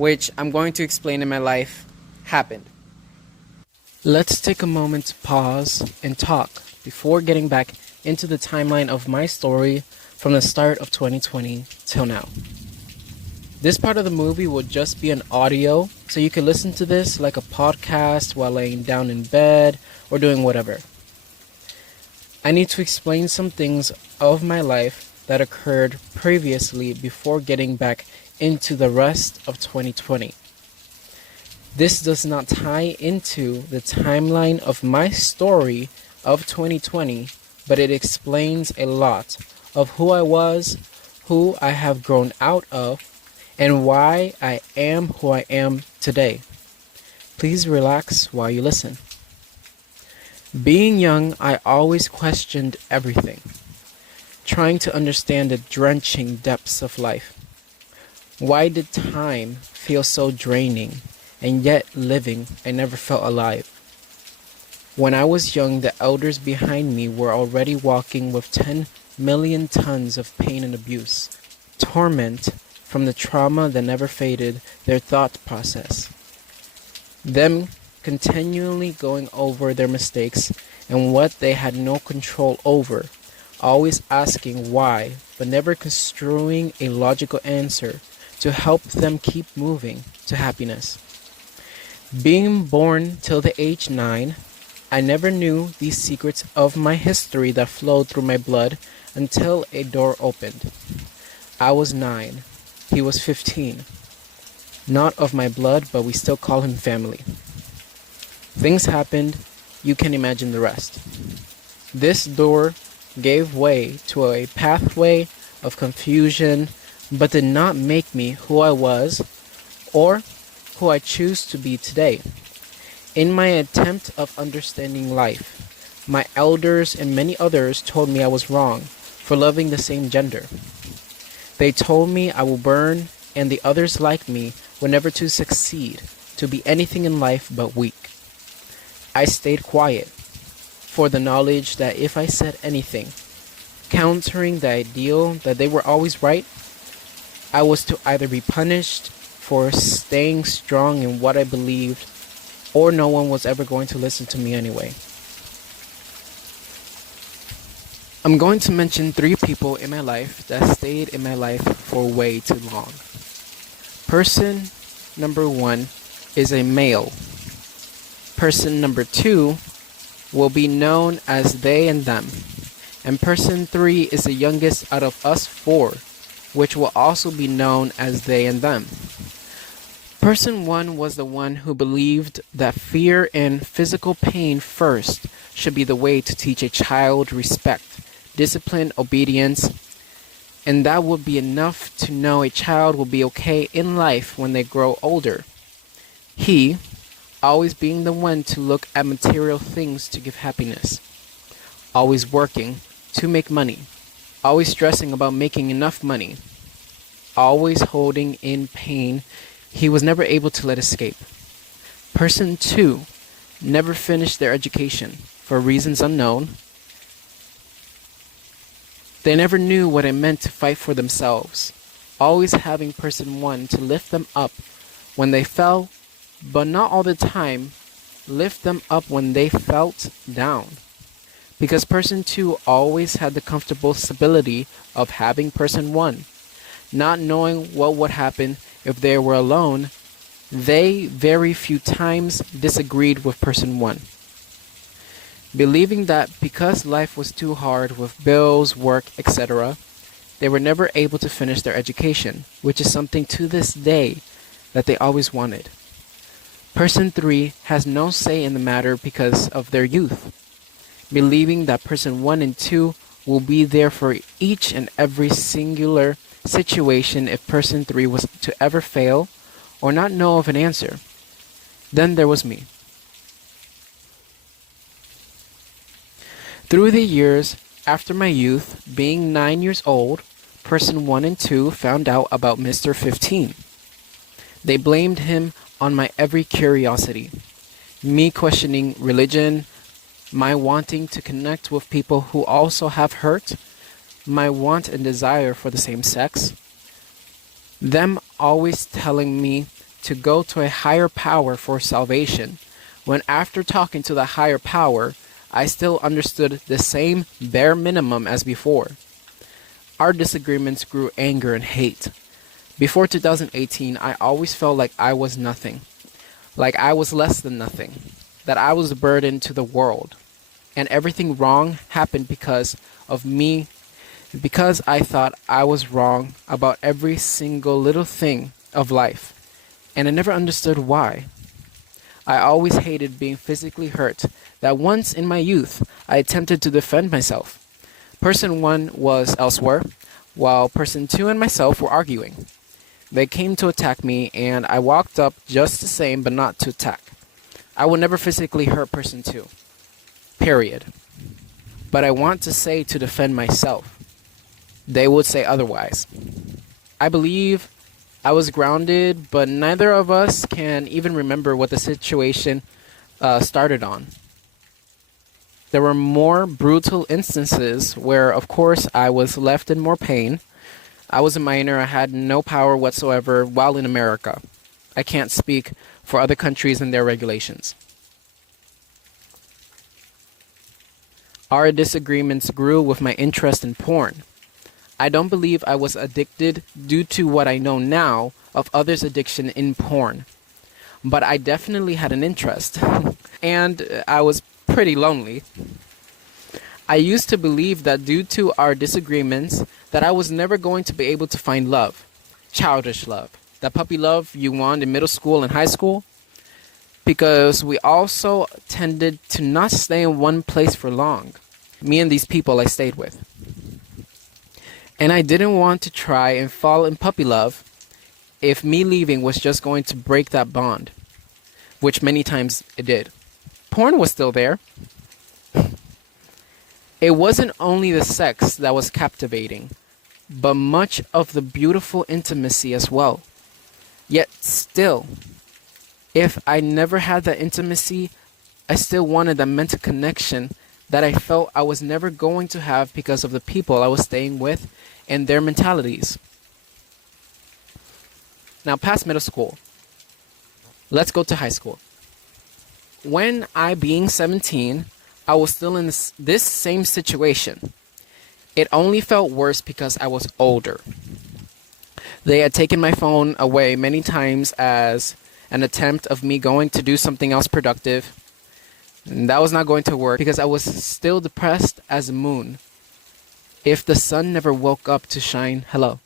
which I'm going to explain in my life, happened. Let's take a moment to pause and talk before getting back into the timeline of my story from the start of 2020 till now. This part of the movie will just be an audio, so you can listen to this like a podcast while laying down in bed or doing whatever. I need to explain some things of my life that occurred previously before getting back into the rest of 2020. This does not tie into the timeline of my story of 2020, but it explains a lot of who I was, who I have grown out of, and why I am who I am today. Please relax while you listen. Being young, I always questioned everything, trying to understand the drenching depths of life. Why did time feel so draining, and yet living, I never felt alive? When I was young, the elders behind me were already walking with 10 million tons of pain and abuse, torment from the trauma that never faded their thought process. Them continually going over their mistakes and what they had no control over, always asking why, but never construing a logical answer to help them keep moving to happiness. Being born till the age 9, I never knew these secrets of my history that flowed through my blood until a door opened. I was 9. He was 15. Not of my blood, but we still call him family. Things happened, you can imagine the rest. This door gave way to a pathway of confusion, but did not make me who I was or who I choose to be today. In my attempt of understanding life, my elders and many others told me I was wrong for loving the same gender. They told me I will burn and the others like me were never to succeed, to be anything in life but weak. I stayed quiet for the knowledge that if I said anything, countering the ideal that they were always right, I was to either be punished for staying strong in what I believed, or no one was ever going to listen to me anyway. I'm going to mention 3 people in my life that stayed in my life for way too long. Person number 1 is a male. Person number 2 will be known as they and them. And person 3 is the youngest out of us 4, which will also be known as they and them. Person 1 was the one who believed that fear and physical pain first should be the way to teach a child respect, discipline, obedience, and that would be enough to know a child will be okay in life when they grow older. He, always being the one to look at material things to give happiness, always working to make money, always stressing about making enough money, always holding in pain he was never able to let escape. Person 2 never finished their education for reasons unknown. They never knew what it meant to fight for themselves, always having person 1 to lift them up when they fell, but not all the time lift them up when they felt down. Because person 2 always had the comfortable stability of having person 1, not knowing what would happen if they were alone. They very few times disagreed with person 1. Believing that because life was too hard with bills, work, etc., they were never able to finish their education, which is something to this day that they always wanted. Person 3 has no say in the matter because of their youth, believing that person 1 and 2 will be there for each and every singular situation if person 3 was to ever fail or not know of an answer. Then there was me. Through the years, after my youth, being 9 years old, person 1 and 2 found out about Mr. 15. They blamed him on my every curiosity, me questioning religion, my wanting to connect with people who also have hurt, my want and desire for the same sex, them always telling me to go to a higher power for salvation, when after talking to the higher power, I still understood the same bare minimum as before. Our disagreements grew anger and hate. Before 2018, I always felt like I was nothing, like I was less than nothing, that I was a burden to the world, and everything wrong happened because of me, because I thought I was wrong about every single little thing of life, and I never understood why. I always hated being physically hurt, that once in my youth I attempted to defend myself. Person 1 was elsewhere, while person 2 and myself were arguing. They came to attack me, and I walked up just the same but not to attack. I would never physically hurt person 2. Period. But I want to say to defend myself. They would say otherwise. I believe I was grounded, but neither of us can even remember what the situation started on. There were more brutal instances where, of course, I was left in more pain. I was a minor. I had no power whatsoever while in America. I can't speak for other countries and their regulations. Our disagreements grew with my interest in porn. I don't believe I was addicted due to what I know now of others' addiction in porn. But I definitely had an interest. And I was pretty lonely. I used to believe that due to our disagreements that I was never going to be able to find love. Childish love. That puppy love you want in middle school and high school. Because we also tended to not stay in one place for long. Me and these people I stayed with. And I didn't want to try and fall in puppy love if me leaving was just going to break that bond. Which many times it did. Porn was still there. It wasn't only the sex that was captivating, but much of the beautiful intimacy as well. Yet still, if I never had that intimacy, I still wanted that mental connection that I felt I was never going to have because of the people I was staying with and their mentalities. Now, past middle school, let's go to high school. When I, being 17, I was still in this same situation. It only felt worse because I was older. They had taken my phone away many times as an attempt of me going to do something else productive. And that was not going to work because I was still depressed as a moon. If the sun never woke up to shine, hello.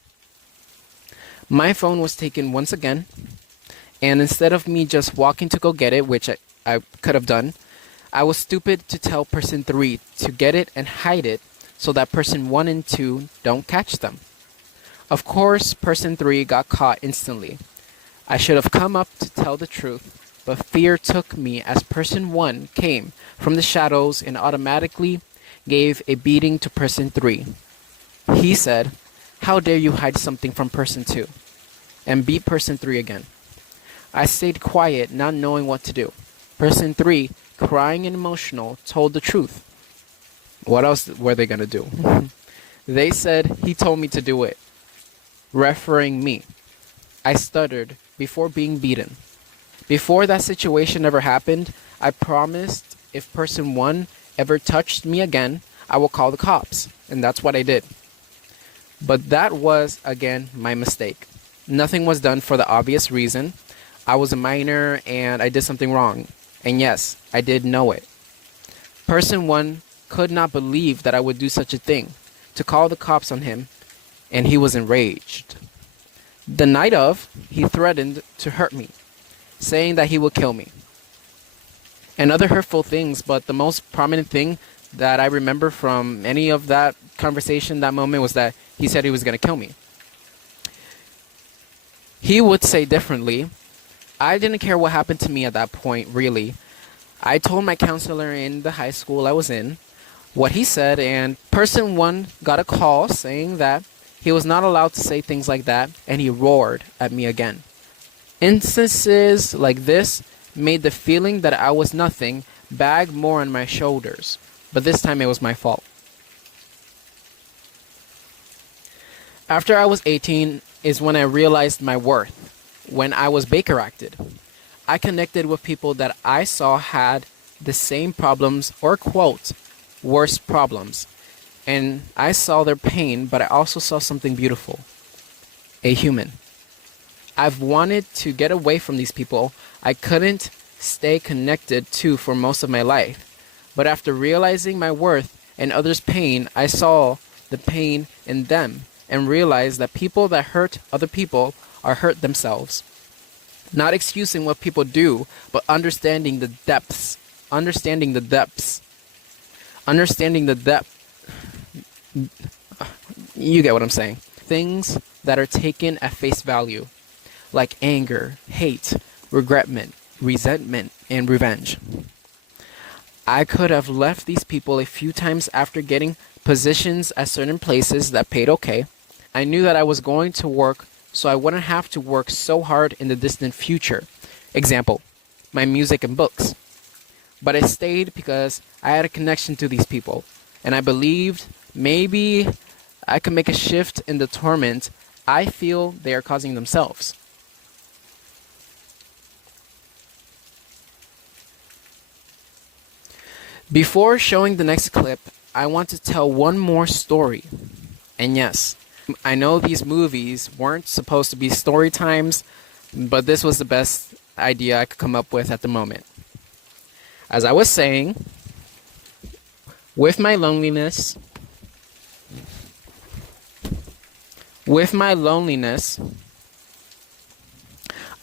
My phone was taken once again. And instead of me just walking to go get it, which I could have done, I was stupid to tell person 3 to get it and hide it so that person 1 and 2 don't catch them. Of course, person 3 got caught instantly. I should have come up to tell the truth, but fear took me as person 1 came from the shadows and automatically gave a beating to person 3. He said, "How dare you hide something from person 2?" and beat person 3 again. I stayed quiet, not knowing what to do. Person 3, crying and emotional, told the truth. What else were they going to do? They said he told me to do it, referring me. I stuttered before being beaten. Before that situation ever happened, I promised if person 1 ever touched me again, I will call the cops. And that's what I did. But that was, again, my mistake. Nothing was done for the obvious reason. I was a minor and I did something wrong. And yes, I did know it. Person 1 could not believe that I would do such a thing, to call the cops on him, and he was enraged. The night of, he threatened to hurt me, saying that he would kill me. And other hurtful things, but the most prominent thing that I remember from any of that conversation, that moment, was that he said he was going to kill me. He would say differently. I didn't care what happened to me at that point, really. I told my counselor in the high school I was in what he said, and person 1 got a call saying that he was not allowed to say things like that, and he roared at me again. Instances like this made the feeling that I was nothing bag more on my shoulders, but this time it was my fault. After I was 18 is when I realized my worth. when I was Baker acted. I connected with people that I saw had the same problems, or quote, worse problems. And I saw their pain, but I also saw something beautiful. A human. I've wanted to get away from these people I couldn't stay connected to for most of my life. But after realizing my worth and others' pain, I saw the pain in them and realized that people that hurt other people are hurt themselves. Not excusing what people do, but understanding the depths. Understanding the depths. Understanding the depth. You get what I'm saying. Things that are taken at face value, like anger, hate, regretment, resentment, and revenge. I could have left these people a few times after getting positions at certain places that paid okay. I knew that I was going to work, so I wouldn't have to work so hard in the distant future. Example, my music and books. But I stayed because I had a connection to these people, and I believed maybe I could make a shift in the torment I feel they are causing themselves. Before showing the next clip, I want to tell one more story. And yes, I know these movies weren't supposed to be story times, but this was the best idea I could come up with at the moment. As I was saying, with my loneliness,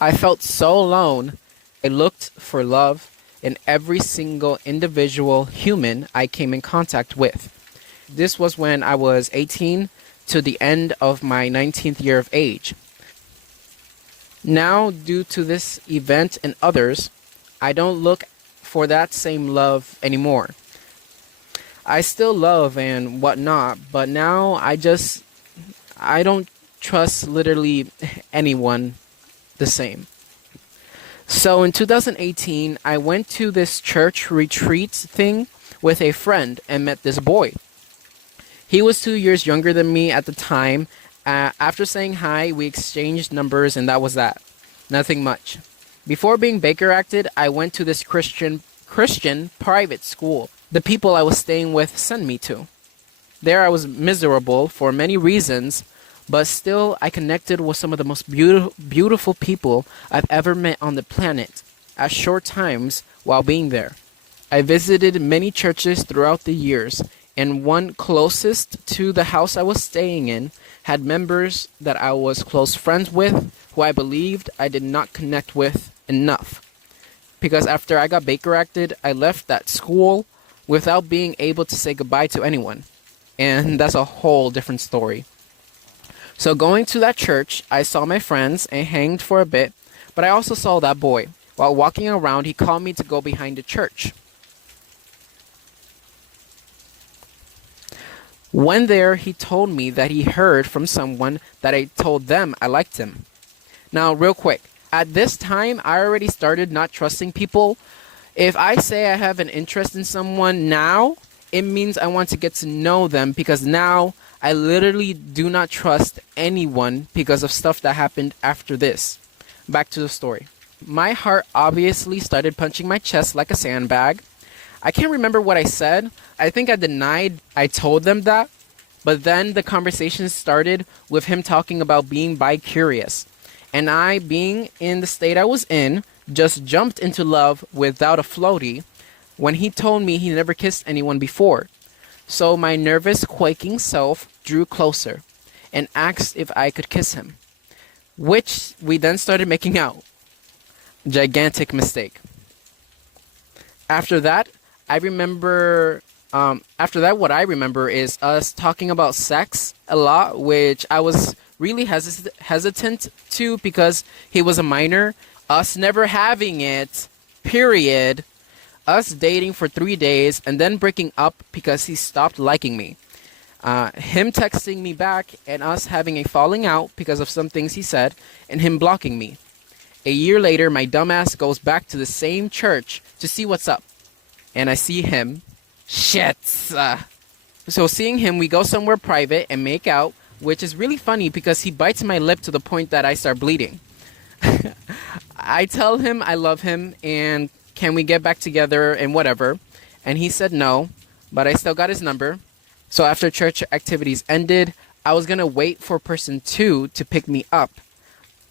I felt so alone. I looked for love in every single individual human I came in contact with. This was when I was 18 to the end of my 19th year of age. Now, due to this event and others, I don't look for that same love anymore. I still love and whatnot, but now I don't trust literally anyone the same. So in 2018, I went to this church retreat thing with a friend and met this boy. He was 2 years younger than me at the time. After saying hi, we exchanged numbers and that was that. Nothing much. Before being Baker acted, I went to this Christian private school the people I was staying with sent me to. There I was miserable for many reasons, but still I connected with some of the most beautiful people I've ever met on the planet at short times while being there. I visited many churches throughout the years, and one closest to the house I was staying in had members that I was close friends with who I believed I did not connect with enough. Because after I got Baker acted, I left that school without being able to say goodbye to anyone. And that's a whole different story. So going to that church, I saw my friends and hanged for a bit, but I also saw that boy. While walking around, he called me to go behind the church. When there, he told me that he heard from someone that I told them I liked him. Now, real quick, at this time, I already started not trusting people. If I say I have an interest in someone now, it means I want to get to know them, because now I literally do not trust anyone because of stuff that happened after this. Back to the story. My heart obviously started punching my chest like a sandbag. I can't remember what I said. I think I denied I told them that. But then the conversation started with him talking about being bi-curious. And I, being in the state I was in, just jumped into love without a floaty when he told me he never kissed anyone before. So my nervous, quaking self drew closer and asked if I could kiss him, which we then started making out. Gigantic mistake. After that, what I remember is us talking about sex a lot, which I was really hesitant to because he was a minor. Us never having it, period. Us dating for 3 days and then breaking up because he stopped liking me. Him texting me back and us having a falling out because of some things he said and him blocking me. A year later, my dumbass goes back to the same church to see what's up. And I see him. Shit. So seeing him, we go somewhere private and make out, which is really funny because he bites my lip to the point that I start bleeding. I tell him I love him and can we get back together and whatever. And he said no, but I still got his number. So after church activities ended, I was going to wait for person 2 to pick me up.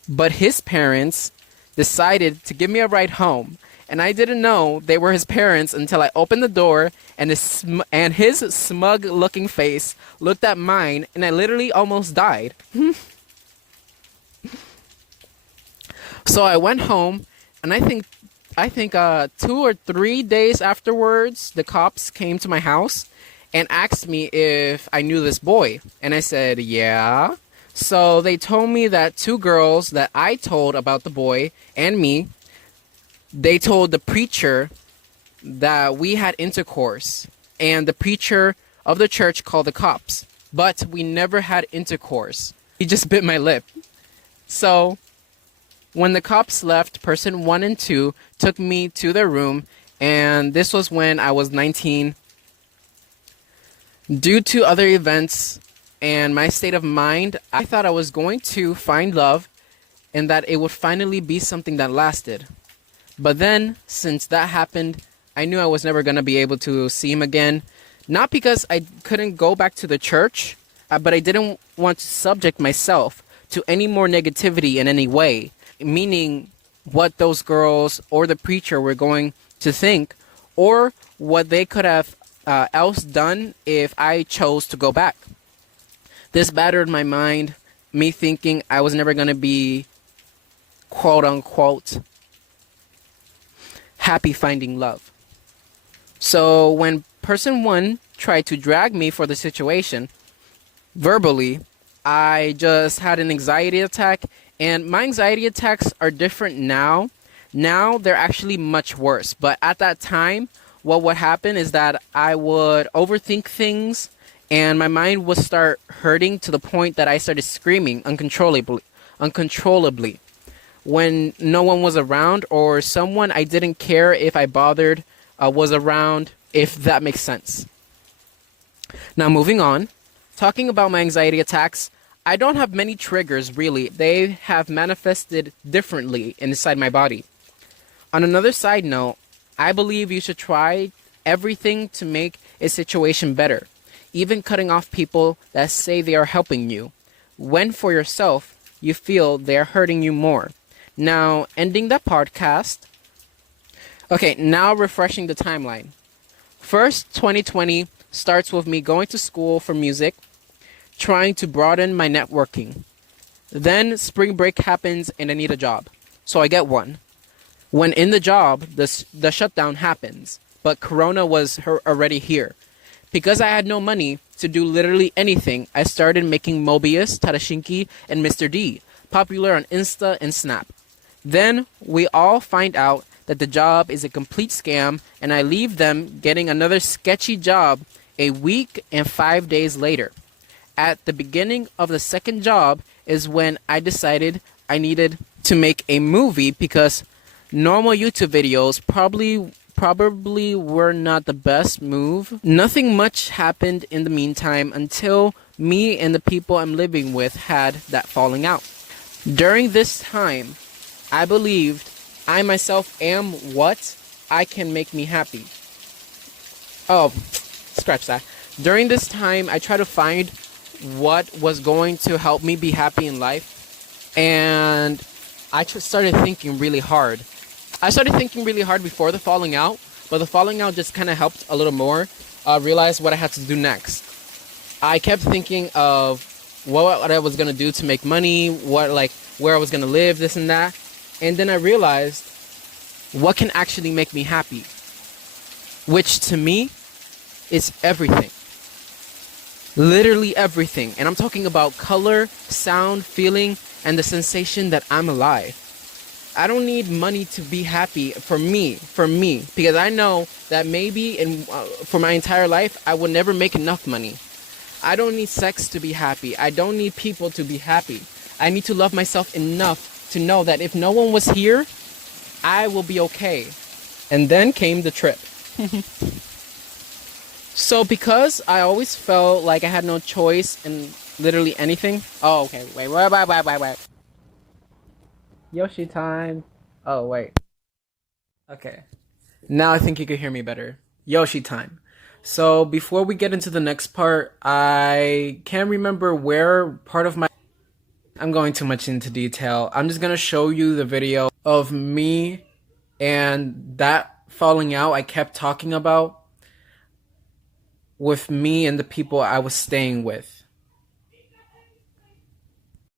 But his parents decided to give me a ride home. And I didn't know they were his parents until I opened the door and his smug looking face looked at mine and I literally almost died. So I went home and I think 2 or 3 days afterwards, the cops came to my house and asked me if I knew this boy. And I said, yeah. So they told me that 2 girls that I told about the boy and me, they told the preacher that we had intercourse. And the preacher of the church called the cops. But we never had intercourse. He just bit my lip. So when the cops left, person 1 and 2 took me to their room. And this was when I was 19. Due to other events and my state of mind, I thought I was going to find love and that it would finally be something that lasted. But then, since that happened, I knew I was never going to be able to see him again. Not because I couldn't go back to the church, but I didn't want to subject myself to any more negativity in any way. Meaning what those girls or the preacher were going to think or what they could have else done if I chose to go back. This battered my mind, me thinking I was never going to be, quote unquote, happy finding love. So when person 1 tried to drag me for the situation, verbally, I just had an anxiety attack, and my anxiety attacks are different now. Now they're actually much worse, but at that time, what would happen is that I would overthink things and my mind would start hurting to the point that I started screaming uncontrollably when no one was around or someone I didn't care if I bothered was around, if that makes sense. Now moving on, talking about my anxiety attacks, I don't have many triggers really. They have manifested differently inside my body. On another side note, I believe you should try everything to make a situation better, even cutting off people that say they are helping you, when for yourself you feel they are hurting you more. Now, ending the podcast. Okay, now refreshing the timeline. First, 2020 starts with me going to school for music, trying to broaden my networking. Then spring break happens and I need a job, so I get one. When in the job, the shutdown happens, but Corona was already here. Because I had no money to do literally anything, I started making Mobius, Tadashinki, and Mr. D, popular on Insta and Snap. Then we all find out that the job is a complete scam, and I leave them getting another sketchy job a week and 5 days later. At the beginning of the second job is when I decided I needed to make a movie because normal YouTube videos probably were not the best move. Nothing much happened in the meantime until me and the people I'm living with had that falling out. During this time, I believed I myself am what I can make me happy. Oh, scratch that. During this time, I tried to find what was going to help me be happy in life, and I just started thinking really hard. I started thinking really hard before the falling out, but the falling out just kind of helped a little more realize what I had to do next. I kept thinking of what I was going to do to make money, where I was going to live, this and that. And then I realized what can actually make me happy, which to me is everything. Literally everything. And I'm talking about color, sound, feeling, and the sensation that I'm alive. I don't need money to be happy for me, because I know that maybe for my entire life, I will never make enough money. I don't need sex to be happy. I don't need people to be happy. I need to love myself enough to know that if no one was here, I will be okay. And then came the trip. So because I always felt like I had no choice in literally anything. Oh, okay. Wait. Yoshi time. Oh, wait. Okay. Now I think you can hear me better. Yoshi time. So before we get into the next part, I can't remember where part of my... I'm going too much into detail. I'm just gonna show you the video of me and that falling out I kept talking about with me and the people I was staying with.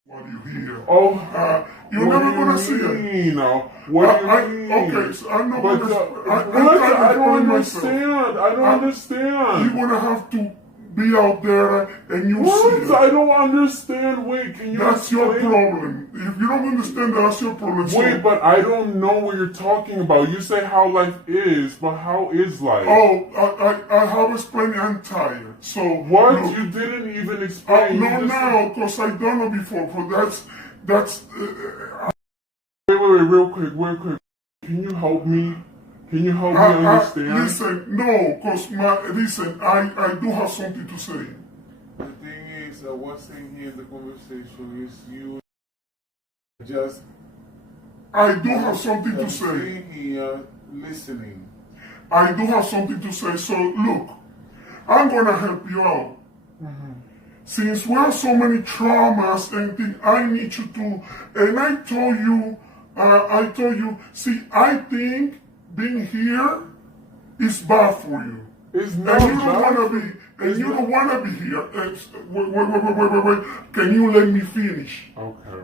What do you hear? Oh, you're never gonna see it. What do you mean? Okay, so I'm not gonna. I don't understand. I don't understand. You're gonna have to be out there and you see it. I don't understand. Wait, can you? That's your problem. If you don't understand, that's your problem. Wait, but I don't know what you're talking about. You say how life is, but how is life? Oh, I have explained. I'm tired. So what? Look, you didn't even explain. No, now, because I've done it before. But that's. Wait, real quick. Can you help me? Can you help me understand? Listen, no, because I do have something to say. The thing is, what's in here in the conversation is you just... I do have something to say. Sitting here listening. I do have something to say. So, look, I'm going to help you out. Mm-hmm. Since we have so many traumas and things, I need you to... And I told you, see, I think being here is bad for you. It's not and you don't want to be, and you don't want to be here. Wait. Can you let me finish? Okay.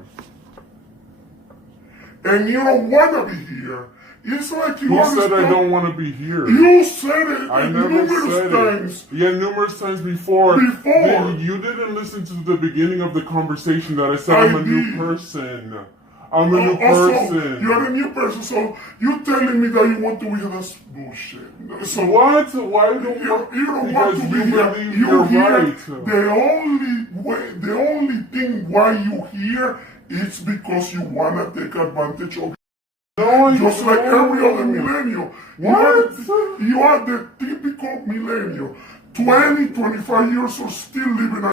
And you don't want to be here. It's like you said I don't want to be here? You said it. I never said times. It. Yeah, numerous times before. You didn't listen to the beginning of the conversation that I said I'm a new person. I'm a new person. You're a new person, so you're telling me that you want to be here. That's bullshit. So what? Why don't you don't want to be here? You're right. The only thing why you here is because you want to take advantage of. No, just like every other millennial. What? You are the typical millennial. 20, 25 years old, still living in a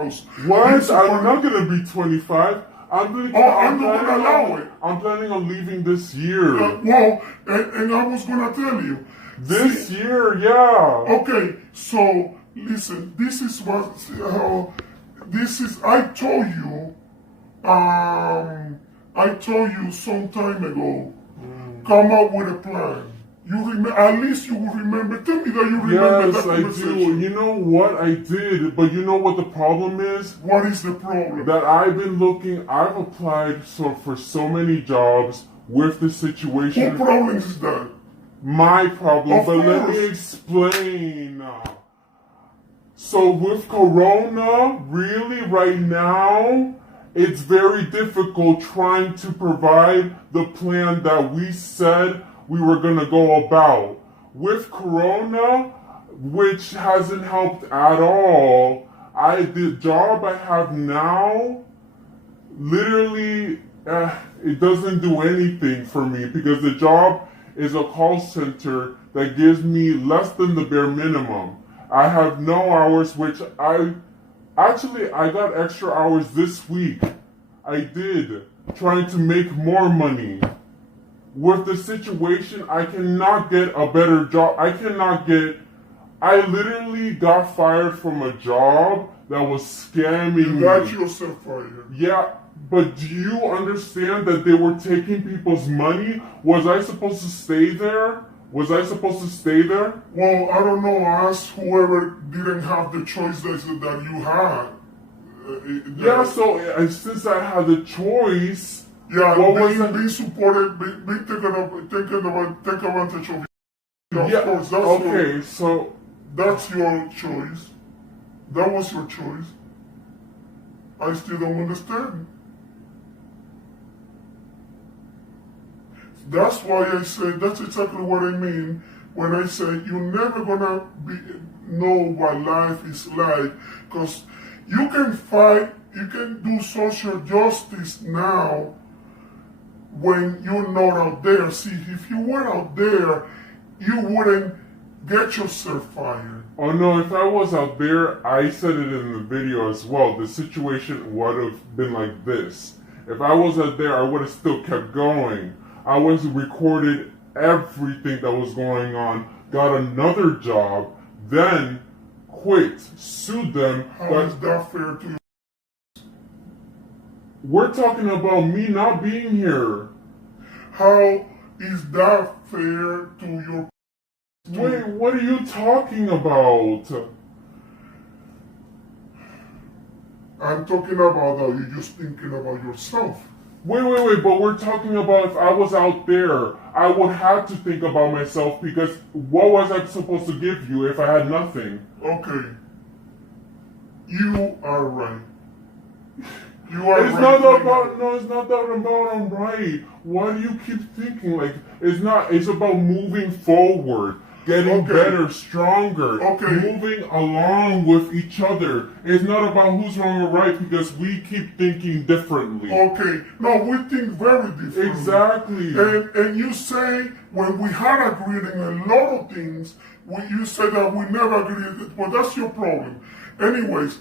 house. What? I'm not going to be 25. I'm not going to allow it. I'm planning on leaving this year. And I was going to tell you. This year, yeah. Okay, so listen, this is what, I told you some time ago, come up with a plan. At least you will remember. Tell me that you remember that conversation. Yes, I do. You know what? I did. But you know what the problem is? What is the problem? That I've applied for so many jobs with the situation. What problem is that? My problem. Of course. Let me explain. So with Corona, really right now, it's very difficult trying to provide the plan that we said we were going to go about. With Corona, which hasn't helped at all, the job I have now, literally, it doesn't do anything for me because the job is a call center that gives me less than the bare minimum. I have no hours, which I got extra hours this week. I did, trying to make more money. With the situation, I cannot get a better job. I literally got fired from a job that was scamming me. You got yourself fired. Yeah, but do you understand that they were taking people's money? Was I supposed to stay there? Well, I don't know. Ask whoever didn't have the choice that you had. So since I had the choice, being supported, take advantage of you. Of course, so that's your choice. That was your choice. I still don't understand. That's why I say, that's exactly what I mean when I say you're never gonna know what life is like, because you can fight, you can do social justice now when you're not out there. See, if you were out there, you wouldn't get yourself fired. Oh no, if I was out there, I said it in the video as well, the situation would have been like this. If I was out there, I would have still kept going. I went and recorded everything that was going on, got another job, then quit, sued them. How is that fair to you? We're talking about me not being here. How is that fair to your... Wait, what are you talking about? I'm talking about that you're just thinking about yourself. Wait, but we're talking about if I was out there, I would have to think about myself because what was I supposed to give you if I had nothing? Okay. You are right. You are It's right. not about, no, it's not that about I'm right. Why do you keep thinking like, it's about moving forward. Getting better, stronger, moving along with each other. It's not about who's wrong or right because we keep thinking differently. Okay, no, we think very differently. Exactly. And you say when we had agreed in a lot of things, you said that we never agreed, but that's your problem. Anyways,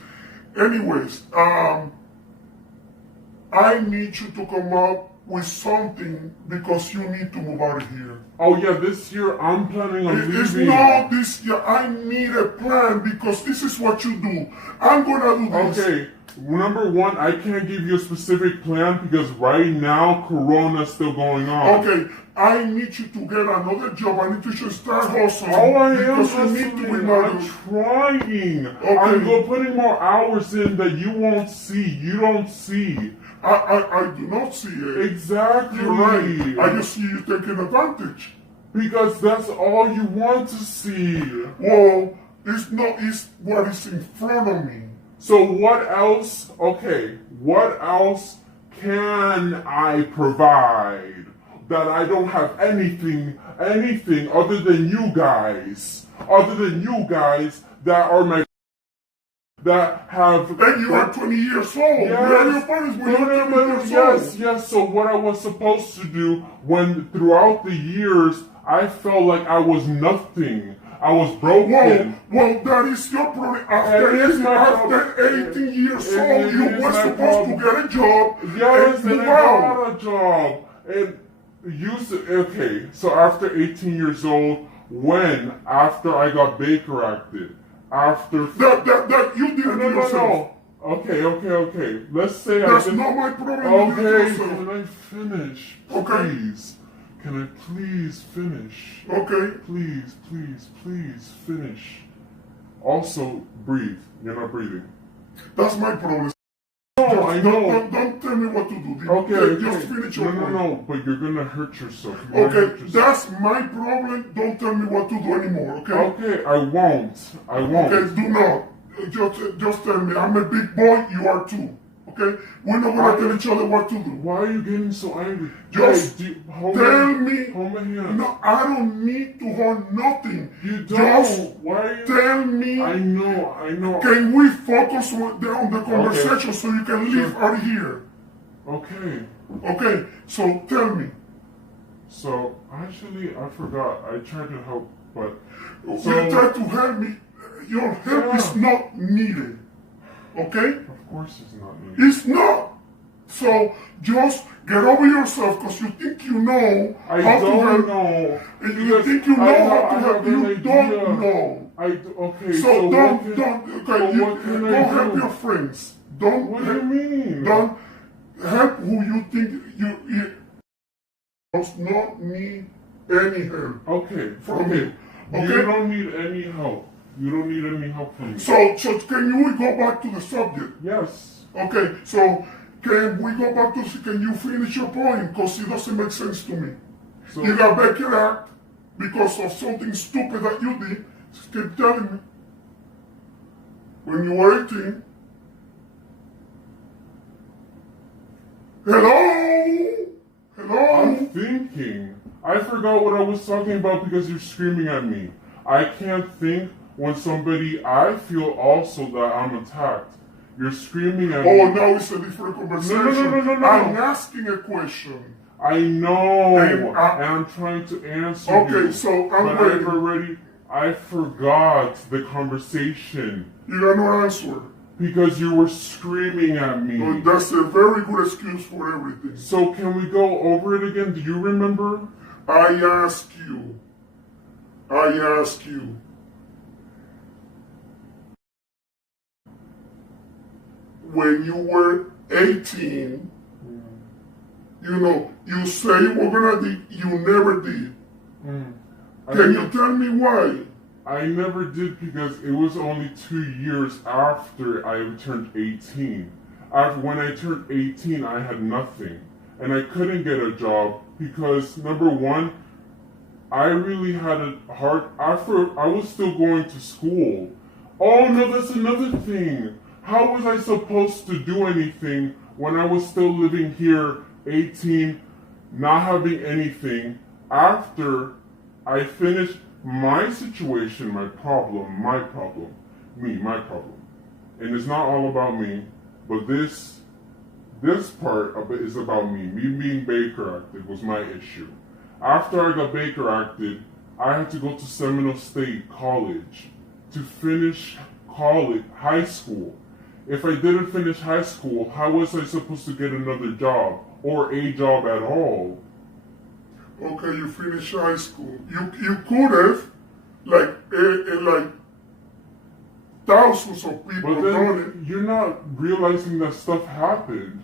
I need you to come up with something because you need to move out of here. Oh yeah, this year I'm planning on leaving. It's not this year. I need a plan because this is what you do. I'm gonna do this. Okay, number one, I can't give you a specific plan because right now Corona's still going on. Okay, I need you to get another job. I need you to start hustling. Oh, I am because you need hustling. to be married. I'm trying. Okay. I'm putting more hours in that you won't see. You don't see. I do not see it. Exactly. You're right. I just see you taking advantage. Because that's all you want to see. Well, it's what is in front of me. So what else, okay, what else can I provide that I don't have anything other than you guys that are my that have... And you are 20 years old. Yes. Where are your parents when you're 20 years old? Yes. So what I was supposed to do when throughout the years I felt like I was nothing. I was broken. Well, that is your problem. After 18 years old, you were supposed to get a job. Yes, and I got a job. And okay, so after 18 years old, after I got Baker acted, after... That you did it yourself. No. Okay. Let's say that's not my problem. Okay, can I finish? Okay. Please. Can I please finish? Okay. Please finish. Also, breathe. You're not breathing. That's my problem. No, I know. Don't tell me what to do. Okay. Just finish your point. No, but you're gonna hurt yourself. That's my problem. Don't tell me what to do anymore, okay? Okay, I won't. Okay, do not. Just tell me. I'm a big boy, you are too. Okay? We're not gonna tell each other what to do. Why are you getting so angry? Just tell me. Hold my hand. No, I don't need to hold nothing. You don't. Just why are you... tell me. I know. Can we focus on the conversation so you can leave out of here? Okay, so tell me. So, actually, I forgot. I tried to help, but... So, you tried to help me. Your help is not needed. Okay? Of course it's not needed. It's not. So, just get over yourself because you think you know how to help. I don't know. You think you know how to help. You don't know. Okay, so don't go help your friends. What do you mean? Don't help who you think you does not need any help. Okay. From you. Okay? You don't need any help. You don't need any help from me. So can we go back to the subject? Yes. Okay, so can we go back to, can you finish your point? Because it doesn't make sense to me. So, you got Becky Act because of something stupid that you did. Just keep telling me. When you were 18. Hello? I'm thinking. I forgot what I was talking about because you're screaming at me. I can't think when I feel also that I'm attacked. You're screaming at me. Oh, now it's a different conversation. No. I'm asking a question. I know. And I'm trying to answer you. Okay, so I forgot the conversation. You got no answer. Because you were screaming at me. Oh, that's a very good excuse for everything. So can we go over it again? Do you remember? I ask you, when you were 18, you know, you say you were gonna do, you never did. Can you tell me why? I never did because it was only 2 years after I turned 18. When I turned 18, I had nothing. And I couldn't get a job because, number one, I really had a hard... I was still going to school. Oh, no, that's another thing. How was I supposed to do anything when I was still living here, 18, not having anything, after I finished my situation, my problem. And it's not all about me, but this part of it is about me. Me being Baker acted was my issue. After I got Baker acted, I had to go to Seminole State College to finish high school. If I didn't finish high school, how was I supposed to get another job or a job at all? Okay, you finished high school. You could have, like thousands of people but then done it. You're not realizing that stuff happened.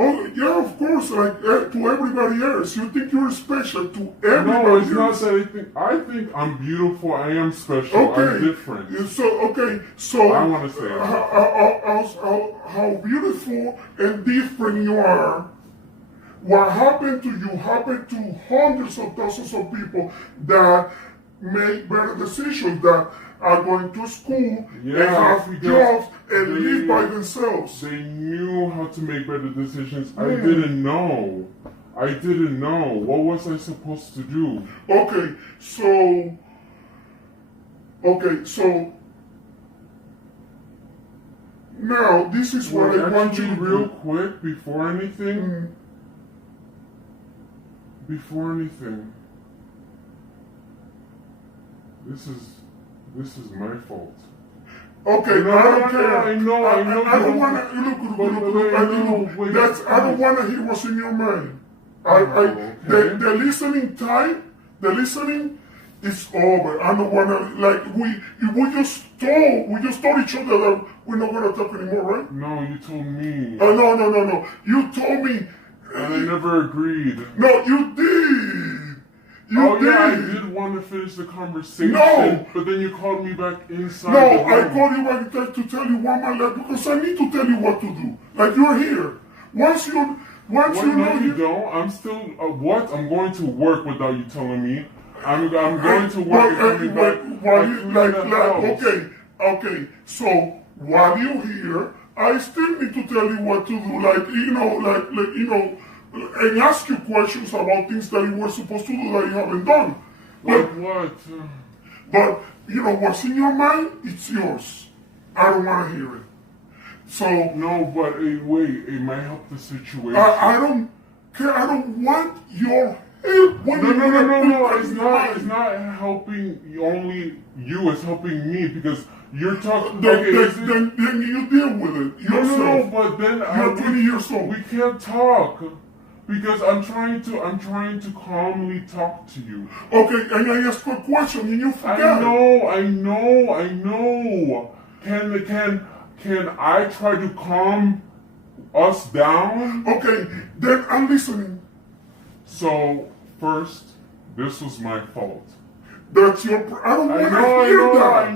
Oh, yeah, of course, like to everybody else. You think you're special to everybody No, it's else. not that I think I'm beautiful, I am special, Okay. I'm different. So I want to say how beautiful and different you are. What happened to you happened to hundreds of thousands of people that make better decisions, that are going to school and have jobs and live by themselves. They knew how to make better decisions. I didn't know. What was I supposed to do? Okay, so now this is what I want you to do. Real quick, before anything. This is my fault. Okay, I don't care. I know. I don't want to look. I don't want to hear what's in your mind. The listening is over. I don't want to we just told each other that we're not going to talk anymore, right? No, you told me. No. You told me. And I never agreed. No, you did. I did want to finish the conversation. No. But then you called me back inside. No, I called you back to tell you one more left because I need to tell you what to do. Like you're here. Once you know you don't. I'm still what? I'm going to work without you telling me. I'm going to work. Okay. So while you're here, I still need to tell you what to do. And ask you questions about things that you were supposed to do that you haven't done. Like what? But what's in your mind, it's yours. I don't want to hear it. So no, but wait, it might help the situation. I don't care. I don't want your help. No. It's not helping only you. It's helping me because you're talking. Then you deal with it yourself. No, but then you're 20 years old. We can't talk. Because I'm trying to calmly talk to you. Okay, and I asked a question and you forgot. I know. Can I try to calm us down? Okay, then I'm listening. So first, this was my fault. That's your. I don't want to hear that. I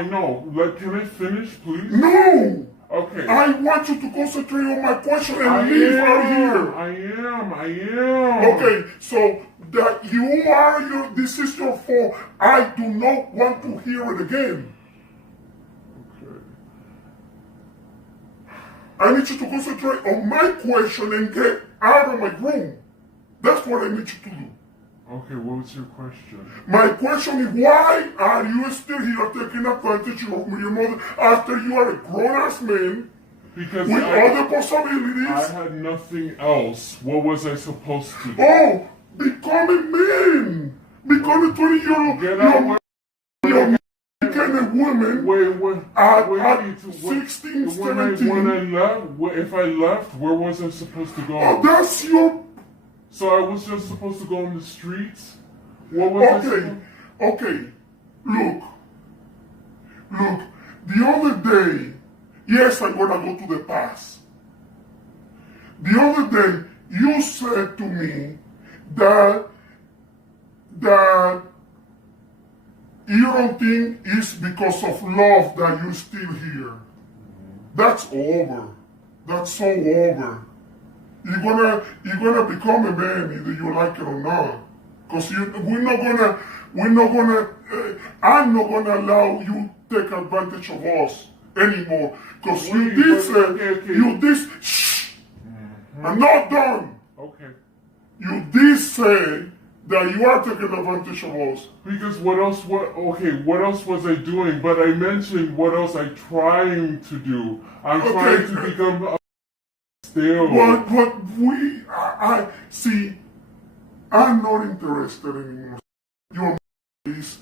know. Like, can I finish, please? No. Okay. I want you to concentrate on my question and leave out here. I am. Okay, so that this is your fault. I do not want to hear it again. Okay. I need you to concentrate on my question and get out of my room. That's what I need you to do. Okay, what was your question? My question is, why are you still here taking advantage of your mother after you are a grown-ass man because with all the possibilities? I had nothing else. What was I supposed to do? Oh, become a man. Become a 20-year-old. Get out. You can pregnant women at 16, 17. When I left, if I left, where was I supposed to go? Oh, that's your... So I was just supposed to go on the streets? What was Okay. Look. The other day, yes, I'm gonna go to the past. The other day, you said to me that you don't think it's because of love that you're still here. That's over. That's so over. You're gonna become a man either you like it or not. Because I'm not gonna allow you to take advantage of us anymore. Because you did shh. I'm not done. Okay. You did say that you are taking advantage of us. Because what else was I doing? But I mentioned what else I'm trying to do. I'm trying to become a still. But I see, I'm not interested anymore. Your is,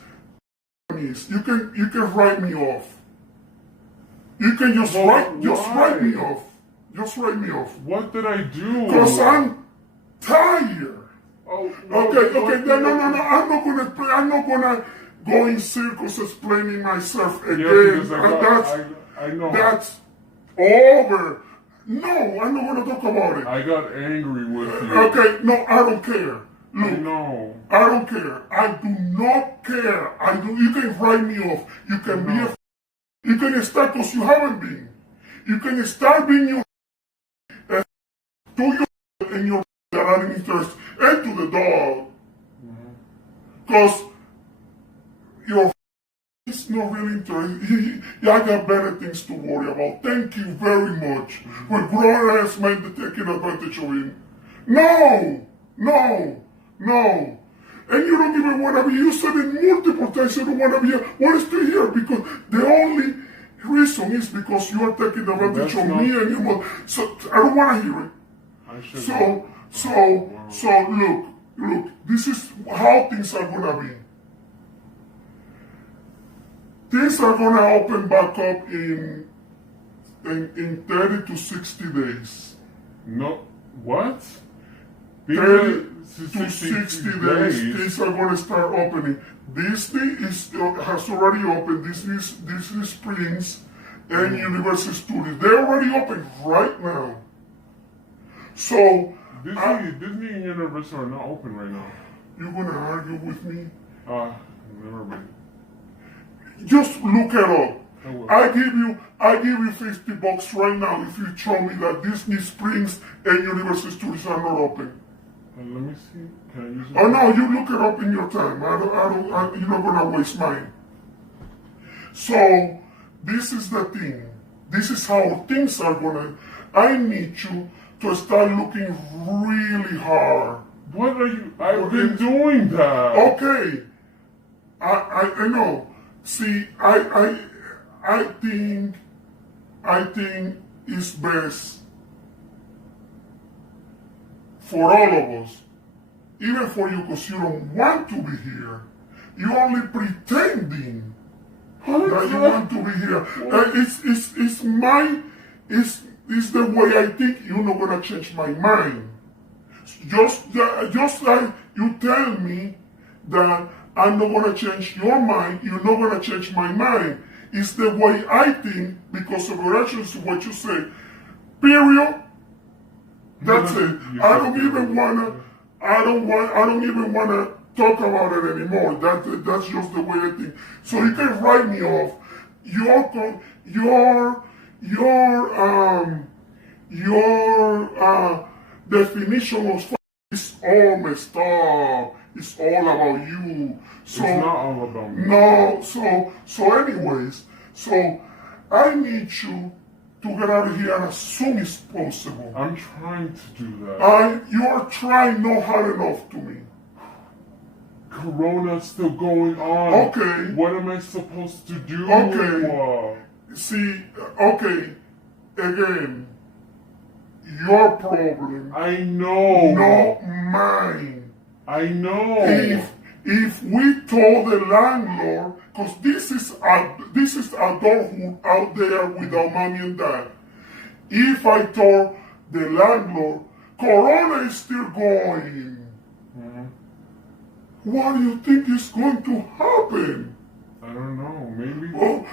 you can write me off. You can just write me off. Just write me off. What did I do? Because I'm tired. Oh, Okay. No. I'm not gonna go in circles explaining myself again. Yeah, because I know. That's over. No, I'm not gonna talk about it. I got angry with you. Okay, no, I don't care. Look, No. I don't care. I do not care. You can write me off. You can be a... You can start because you haven't been. You can start being your... to your... and your... that are interested. And to the dog. Because your... is not really interested. I got better things to worry about. Thank you very much. For grown-ass men taking advantage of him. No. And you don't even want to be, you said it multiple times, you don't want to be, want to stay here because the only reason is because you are taking advantage of me and your mother. So I don't want to hear it. So look, this is how things are going to be. Things are going to open back up in 30 to 60 days. No, what? 30 to 60 days, things are going to start opening. Disney has already opened. Disney Springs and Universal Studios. They're already open right now. So Disney and Universal are not open right now. You're going to argue with me? Never mind. Just look it up. I give you $50 right now if you show me that Disney Springs and Universal Studios are not open. Let me see. Can I use it? Oh no, you look it up in your time. You're not gonna waste mine. So this is the thing. This is how things are gonna. I need you to start looking really hard. What are you? I've been doing that. Okay. I know. See, I think it's best for all of us, even for you, because you don't want to be here. You're only pretending that you want to be here. It's the way I think. You're not gonna change my mind. Just like you tell me that I'm not gonna change your mind, you're not gonna change my mind. It's the way I think because of your actions, what you say. Period. That's it. I don't even wanna talk about it anymore. That's just the way I think. So you can write me off. Your definition of is all messed up. It's all about you. So, it's not all about me. No. So anyways, I need you to get out of here as soon as possible. I'm trying to do that. You are trying not hard enough to me. Corona's still going on. Okay. What am I supposed to do? Okay. See, okay. Again, your problem. I know. Not mine. I know. if we told the landlord, because this is adulthood out there without mommy and dad. If I told the landlord, Corona is still going, what do you think is going to happen? I don't know. Maybe. Oh,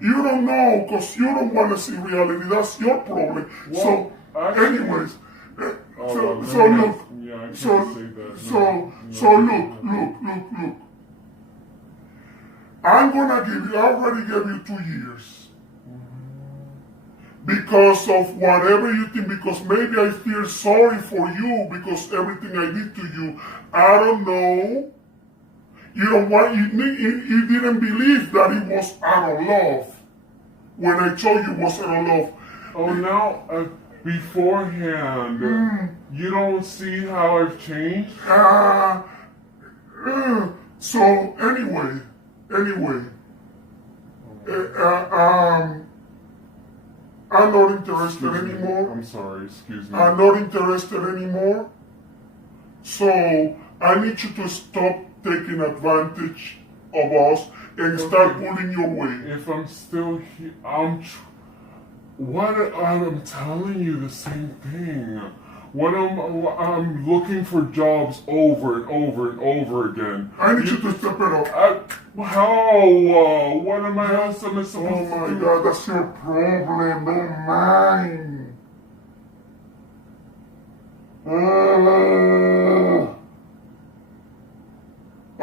you don't know because you don't want to see reality. That's your problem. Well, so, actually, anyways, look. Yeah, I can't say that. Look. I'm gonna give you. I already gave you 2 years because of whatever you think. Because maybe I feel sorry for you because everything I did to you. I don't know. You don't want. You didn't believe that it was out of love when I told you it was out of love. Oh, now beforehand, you don't see how I've changed. So anyway, I'm not interested anymore. I'm sorry, excuse me. I'm not interested anymore. So I need you to stop taking advantage of us and start pulling your weight. If I'm still here, I'm telling you the same thing. I'm looking for jobs over and over and over again. I need you to step it up. How? What am I else supposed to do? Oh my God, that's your problem, not mine.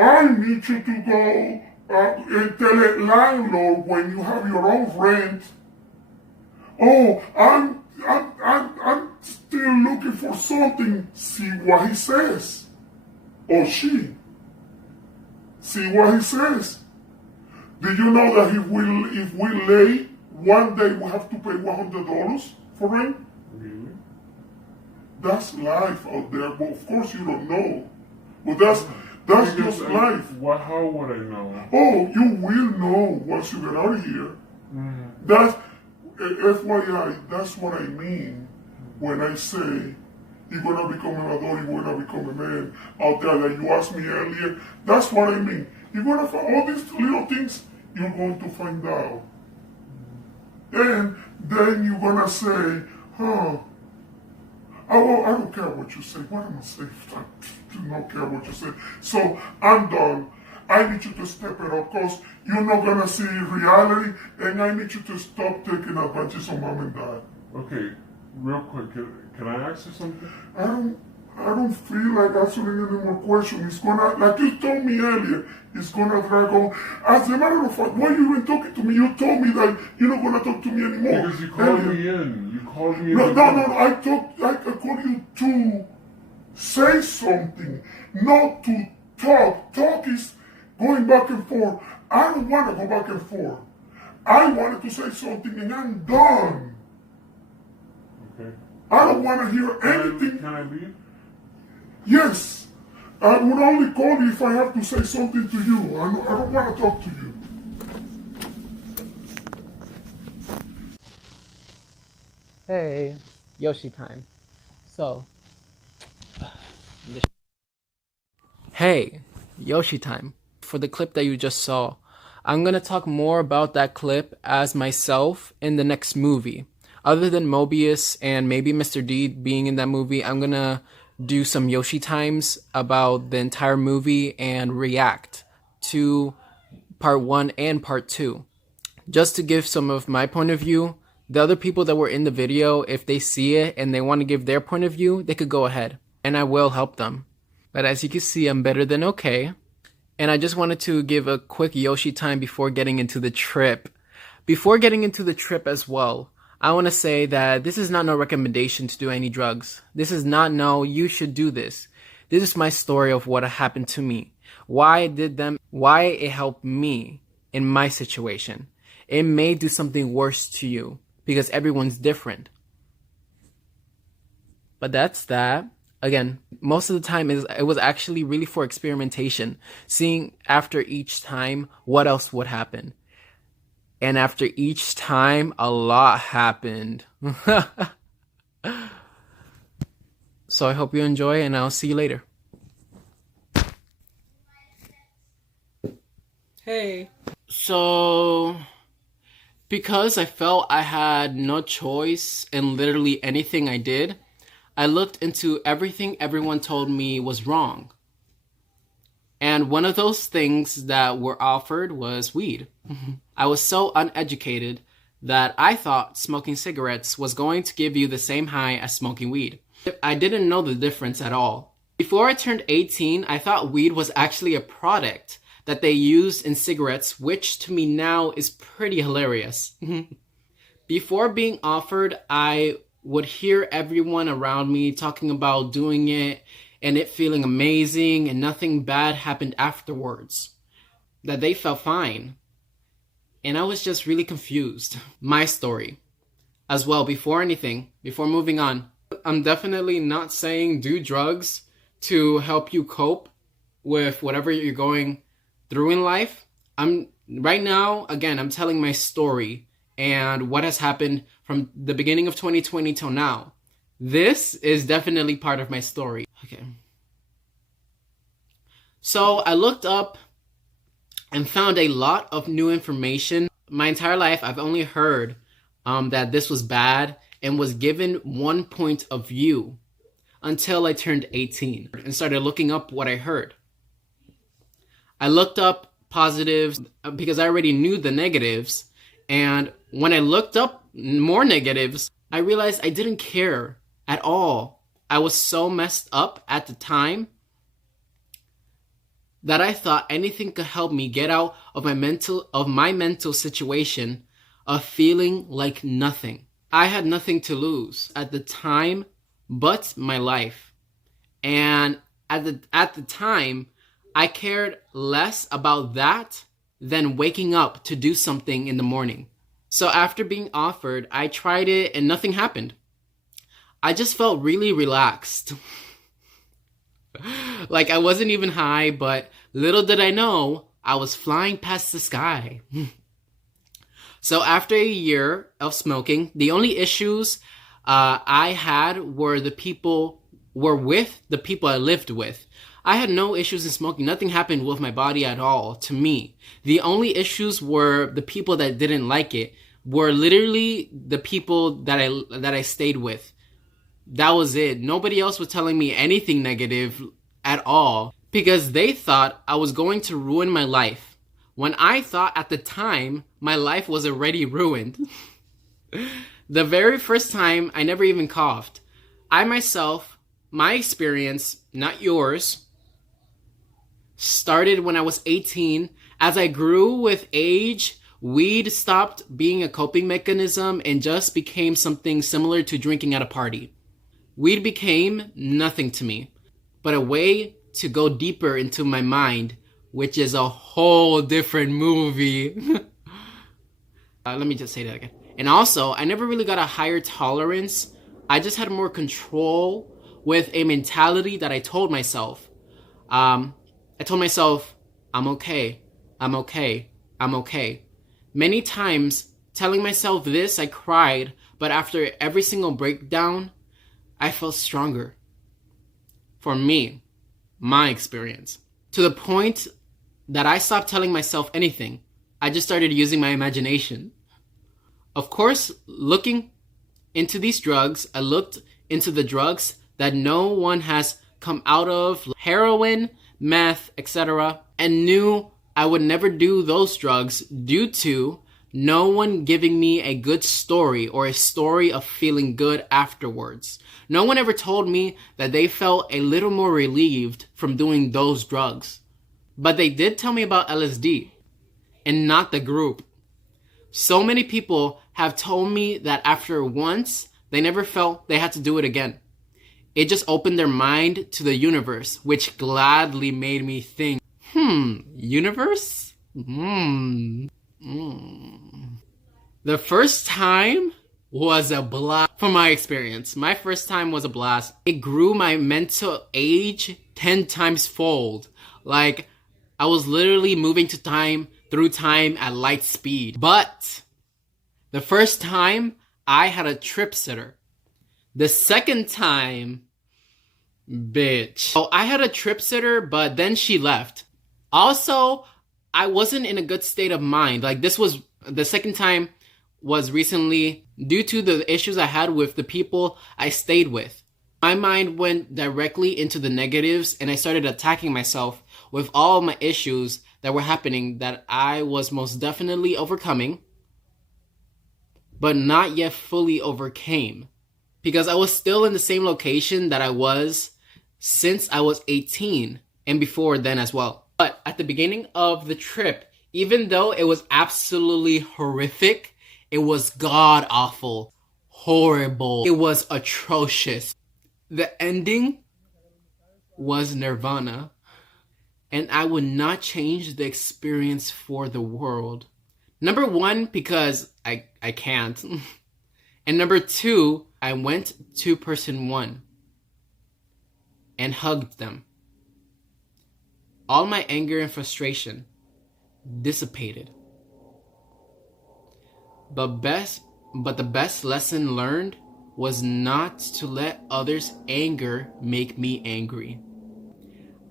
I need you to go and tell a landlord when you have your own rent. Oh, I'm still looking for something. See what he says, or she. See what he says. Did you know that if we lay one day, we have to pay $100 for rent? Really? That's life out there. But of course you don't know. But that's just life. How would I know? Oh, you will know once you get out of here. That's FYI. That's what I mean when I say you're gonna become an adult, you're gonna become a man out there that you asked me earlier. That's what I mean. You're gonna find all these little things you're going to find out. And then you're gonna say, I don't care what you say. What am I saying? I do not care what you say. So I'm done. I need you to step it up because you're not gonna see reality, and I need you to stop taking advantage of mom and dad. Okay, real quick, can I ask you something? I don't feel like answering any more questions. It's gonna, like you told me earlier, it's gonna drag on. As a matter of fact, why you even talking to me? You told me that you're not gonna talk to me anymore. Because you called me in. You called me in. No. I called you to say something, not to talk. Talk is going back and forth. I don't want to go back and forth. I wanted to say something and I'm done. Okay. I don't want to hear anything. Can I leave? Yes. I would only call you if I have to say something to you. I don't want to talk to you. Hey, Yoshi time. So, hey, Yoshi time. For the clip that you just saw, I'm gonna talk more about that clip as myself in the next movie. Other than Mobius and maybe Mr. D being in that movie, I'm gonna do some Yoshi times about the entire movie and react to part 1 and part 2. Just to give some of my point of view, the other people that were in the video, if they see it and they want to give their point of view, they could go ahead, and I will help them. But as you can see, I'm better than okay. And I just wanted to give a quick Yoshi time before getting into the trip. Before getting into the trip as well, I want to say that this is not no recommendation to do any drugs. This is not no, you should do this. This is my story of what happened to me. Why it helped me in my situation. It may do something worse to you because everyone's different. But that's that. Again, most of the time it was actually really for experimentation, seeing after each time what else would happen. And after each time, a lot happened. So I hope you enjoy, and I'll see you later. Hey. So, because I felt I had no choice in literally anything I did, I looked into everything everyone told me was wrong. And one of those things that were offered was weed. I was so uneducated that I thought smoking cigarettes was going to give you the same high as smoking weed. I didn't know the difference at all. Before I turned 18, I thought weed was actually a product that they used in cigarettes, which to me now is pretty hilarious. Before being offered, I would hear everyone around me talking about doing it and it feeling amazing and nothing bad happened afterwards. That they felt fine. And I was just really confused. My story as well, before moving on. I'm definitely not saying do drugs to help you cope with whatever you're going through in life. Right now, again, I'm telling my story and what has happened from the beginning of 2020 till now. This is definitely part of my story. Okay. So I looked up and found a lot of new information. My entire life, I've only heard that this was bad and was given one point of view until I turned 18 and started looking up what I heard. I looked up positives because I already knew the negatives. And when I looked up more negatives, I realized I didn't care at all. I was so messed up at the time that I thought anything could help me get out of my mental situation of feeling like nothing. I had nothing to lose at the time but my life. And at the time, I cared less about that than waking up to do something in the morning. So after being offered, I tried it and nothing happened. I just felt really relaxed. Like I wasn't even high, but little did I know, I was flying past the sky. So after a year of smoking, the only issues I had were with the people I lived with. I had no issues in smoking. Nothing happened with my body at all to me. The only issues were the people that didn't like it, were literally the people that I stayed with. That was it. Nobody else was telling me anything negative at all because they thought I was going to ruin my life. When I thought at the time my life was already ruined. The very first time I never even coughed. I myself, my experience, not yours, started when I was 18. As I grew with age, weed stopped being a coping mechanism and just became something similar to drinking at a party. Weed became nothing to me, but a way to go deeper into my mind, which is a whole different movie. Let me just say that again. And also, I never really got a higher tolerance. I just had more control with a mentality that I told myself. I told myself, I'm okay, I'm okay, I'm okay. Many times, telling myself this, I cried, but after every single breakdown, I felt stronger. For me, my experience. To the point that I stopped telling myself anything. I just started using my imagination. Of course, looking into these drugs, I looked into the drugs that no one has come out of, heroin, meth, etc., and knew I would never do those drugs due to no one giving me a good story or a story of feeling good afterwards. No one ever told me that they felt a little more relieved from doing those drugs. But they did tell me about LSD, and not the group. So many people have told me that after once, they never felt they had to do it again. It just opened their mind to the universe, which gladly made me think, universe? The first time was a blast. From my experience, my first time was a blast. It grew my mental age 10 times fold. Like, I was literally moving through time at light speed. But the first time, I had a trip sitter. The second time, bitch. So I had a trip sitter, but then she left. Also, I wasn't in a good state of mind. Like, this was the second time was recently due to the issues I had with the people I stayed with. My mind went directly into the negatives and I started attacking myself with all my issues that were happening that I was most definitely overcoming, but not yet fully overcame. Because I was still in the same location that I was since I was 18 and before then as well. But at the beginning of the trip, even though it was absolutely horrific, it was god awful, horrible, it was atrocious. The ending was nirvana, and I would not change the experience for the world. Number one, because I can't. And number two, I went to person one and hugged them. All my anger and frustration dissipated. But the best lesson learned was not to let others' anger make me angry.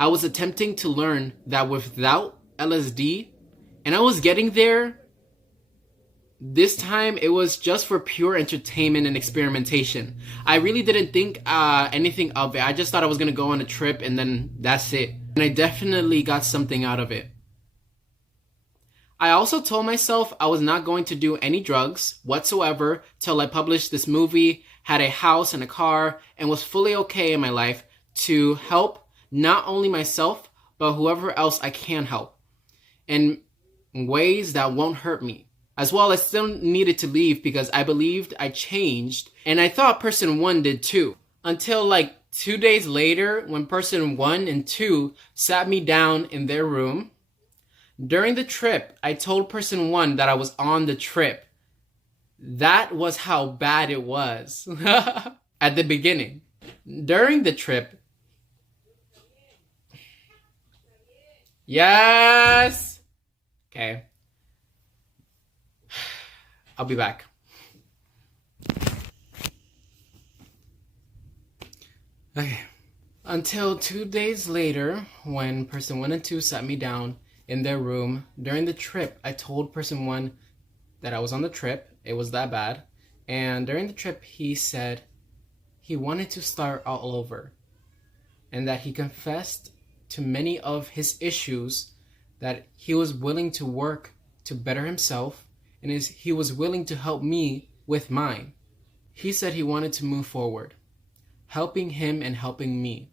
I was attempting to learn that without LSD, and I was getting there. This time it was just for pure entertainment and experimentation. I really didn't think anything of it. I just thought I was gonna go on a trip and then that's it. And I definitely got something out of it. I also told myself I was not going to do any drugs whatsoever till I published this movie, had a house and a car, and was fully okay in my life to help not only myself, but whoever else I can help in ways that won't hurt me. As well, I still needed to leave because I believed I changed, and I thought person one did too. Until like 2 days later, when person one and two sat me down in their room. During the trip, I told person one that I was on the trip. That was how bad it was at the beginning. During the trip, yes! Okay. I'll be back. Okay. Until 2 days later, when person 1 and 2 sat me down in their room during the trip, I told person 1 that I was on the trip. It was that bad. And during the trip, he said he wanted to start all over. And that he confessed to many of his issues, that he was willing to work to better himself, and he was willing to help me with mine. He said he wanted to move forward, helping him and helping me.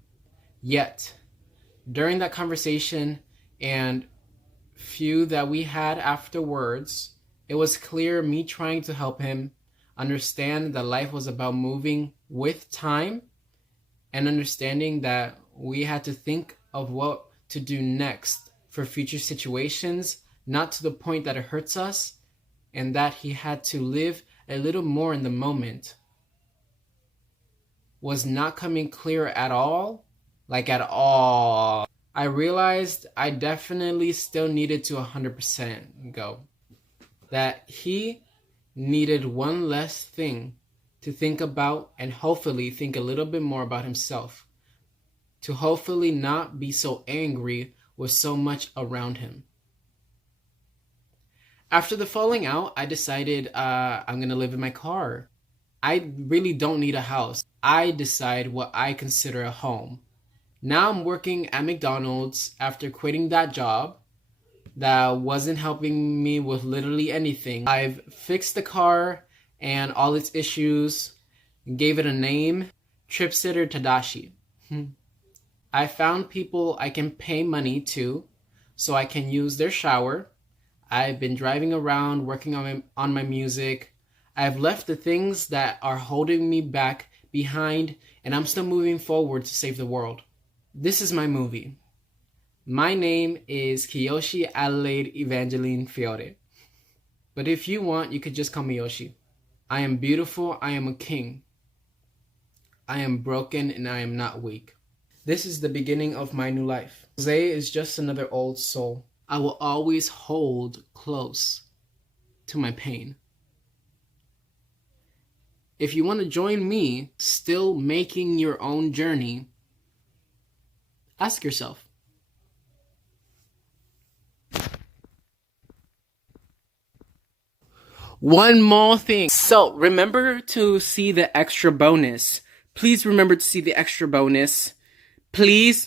Yet, during that conversation and few that we had afterwards, it was clear me trying to help him understand that life was about moving with time and understanding that we had to think of what to do next for future situations, not to the point that it hurts us, and that he had to live a little more in the moment, was not coming clear at all. Like at all. I realized I definitely still needed to 100% go. That he needed one less thing to think about, and hopefully think a little bit more about himself. To hopefully not be so angry with so much around him. After the falling out, I decided I'm going to live in my car. I really don't need a house. I decide what I consider a home. Now I'm working at McDonald's after quitting that job that wasn't helping me with literally anything. I've fixed the car and all its issues, gave it a name, Trip Sitter Tadashi. I found people I can pay money to so I can use their shower. I've been driving around working on my music. I've left the things that are holding me back behind, and I'm still moving forward to save the world. This is my movie. My name is Kiyoshi Adelaide Evangeline Fiore. But if you want, you could just call me Yoshi. I am beautiful, I am a king. I am broken and I am not weak. This is the beginning of my new life. Jose is just another old soul. I will always hold close to my pain. If you want to join me, still making your own journey, ask yourself, One more thing. So remember to see the extra bonus. Please remember to see the extra bonus. Please